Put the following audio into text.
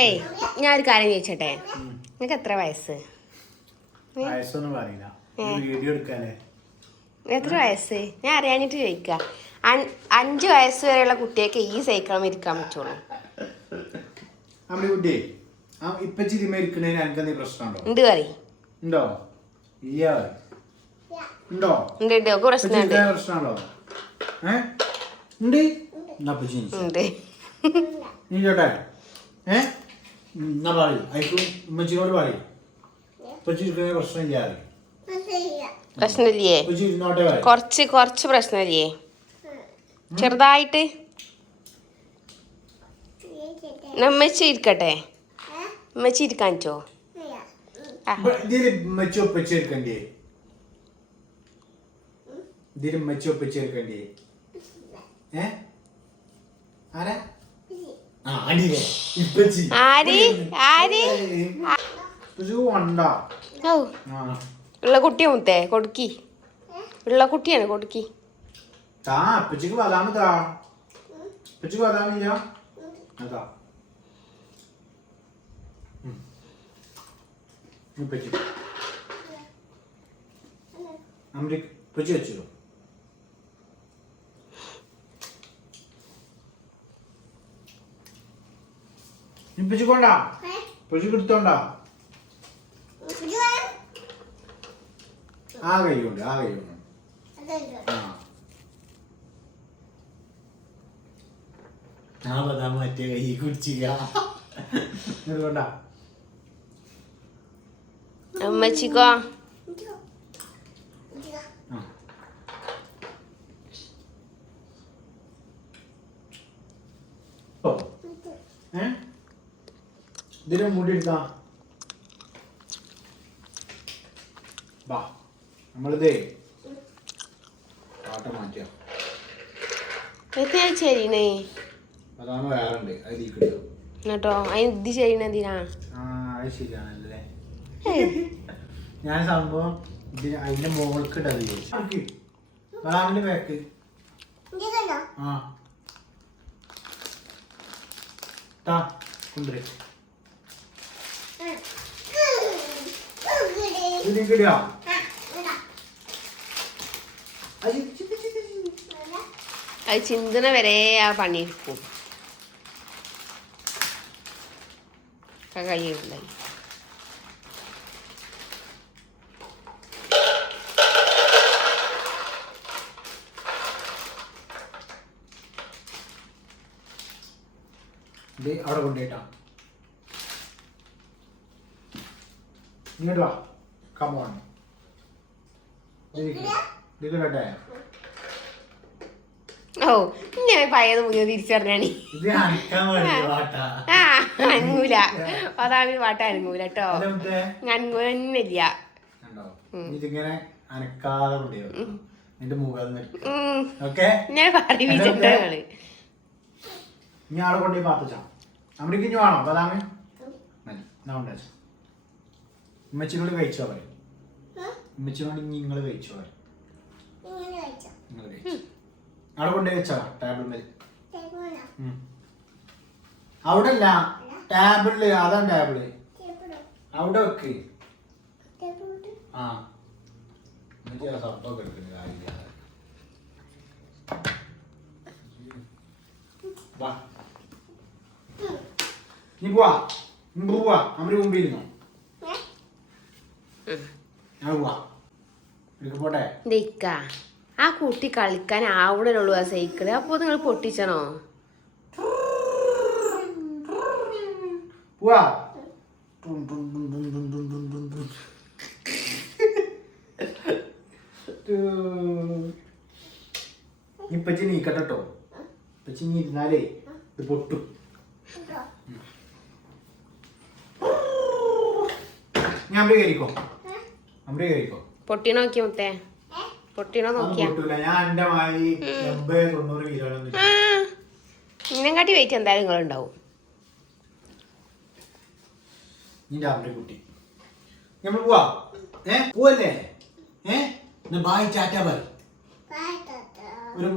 ഏയ് ഞാനൊരു കാര്യം ചോദിച്ചോട്ടെ, നിനക്ക് എത്ര വയസ്സ്? വയസ്സൊന്നും പറയില്ല, വീഡിയോ എടുക്കാനേ. എത്ര വയസ്സ് ഞാൻ അറിയാനിട്ട് ചോദിക്ക. 5 വയസ്സ് വരെയുള്ള കുട്ടിയൊക്കെ ഈ സൈക്കിളും ഇരിക്കാൻ പറ്റുള്ളൂ. ഉണ്ട് കറി ഉണ്ടോ? ഉണ്ട് പ്രശ്നമുണ്ട്. ഉണ്ട് നീ ചോട്ടെ ഉമ്മച്ചിനോട് പറയും പ്രശ്നമില്ല. പ്രശ്നമില്ലേ? കുറച്ച് പ്രശ്നമില്ലേ? ചെറുതായിട്ട് ഉമ്മച്ചി ഇരിക്കട്ടെ. ഉമ്മച്ചി ഇരിക്കാൻ പറ്റോ? ഉള്ള കുട്ടിയെ മുത്തേ കൊടുക്കി. ഉള്ള കുട്ടിയാണ് കൊടുക്കി. വെച്ചോ പിടിച്ചോണ്ടാ പിടിച്ചെടുത്തോണ്ടാ. ആ കൈയുണ്ട്. മറ്റേ കൈ കുടിച്ചില്ല. അമ്മച്ചിക്കോ ഇതിനെ മുടി എടുക്കാം. നമ്മളിതേ പാട്ട മാറ്റിയ ചെയ്യണേ. അതാണ് വേറെ ഉണ്ട് കേട്ടോ. ഇത് ചെയ്യണതിനാ? അത് ശരിയാണല്ലേ. ഞാൻ സംഭവം അതിന്റെ മുകൾക്ക് ഇടത് ചോദിച്ചു. ബാക്ക് കൊണ്ടുവരും. അത് ചിന്തന വരെ ആ പണിയെടുക്കും. കഴിയുണ്ടായി. അവിടെ കൊണ്ടുപോയിട്ടാ ഇങ്ങോട്ട് വാ. കമോൺ ഇതിലട്ടെ. ഓ ഞാൻ പഴയത് പുതിയ തിരിച്ചറിഞ്ഞാണി. അനങ്ങൂല. അതാണ് പാട്ട് അനങ്ങൂല കേട്ടോ. അനങ്ങൂന്നില്ല. ഇതിങ്ങനെ അനക്കാതെ എന്റെ മുഖം ഞാൻ പറയിപ്പിച്ചിട്ട് ഞാൻ അവിടെ കൊണ്ടുപോയി പാത്തിച്ചാ. അമ്മക്ക് ഇനി വേണോ ബദാമി? ഉമ്മച്ചിനോട് കഴിച്ചോ പറയും. ഉമ്മച്ചിനോട് നിങ്ങൾ കഴിച്ചോ പറയും. നിങ്ങൾ കഴിച്ചു അവിടെ കൊണ്ടുപോയി വെച്ചാ ടേബിൾ. അവിടെ അല്ല, ടേബിളില്. അതാണ് ടേബിള്. അവിടെ വെക്ക്. ആ സപ്പൊക്കെ എടുക്കുന്ന കാര്യമില്ല. നീ പോവാ അമ്മ മുമ്പിരുന്നോ? ഞാൻ പോവാ. പോട്ടെ. ആ കുട്ടി കളിക്കാൻ ആവണല്ലോ ആ സൈക്കിള്. അപ്പൊ നിങ്ങൾ പൊട്ടിച്ചണോ? പോവാ. ഇപ്പച്ചി നീക്കട്ടോ. ഇപ്പച്ചി നീ ഇരുന്നാലേ ഇത് പൊട്ടും. ഞാൻ കയറിക്കോ. പൊട്ടിനോ നോക്കിയ മുത്തേ? പൊട്ടിനോ നോക്കിയാ? ഇന്നെങ്കാട്ടി വെയിറ്റ് എന്തായാലും നിങ്ങളുണ്ടാവും. കുട്ടി നമ്മൾ പോവാ. പോവല്ലേ? ബായ് ടാറ്റ പറ. ഒരു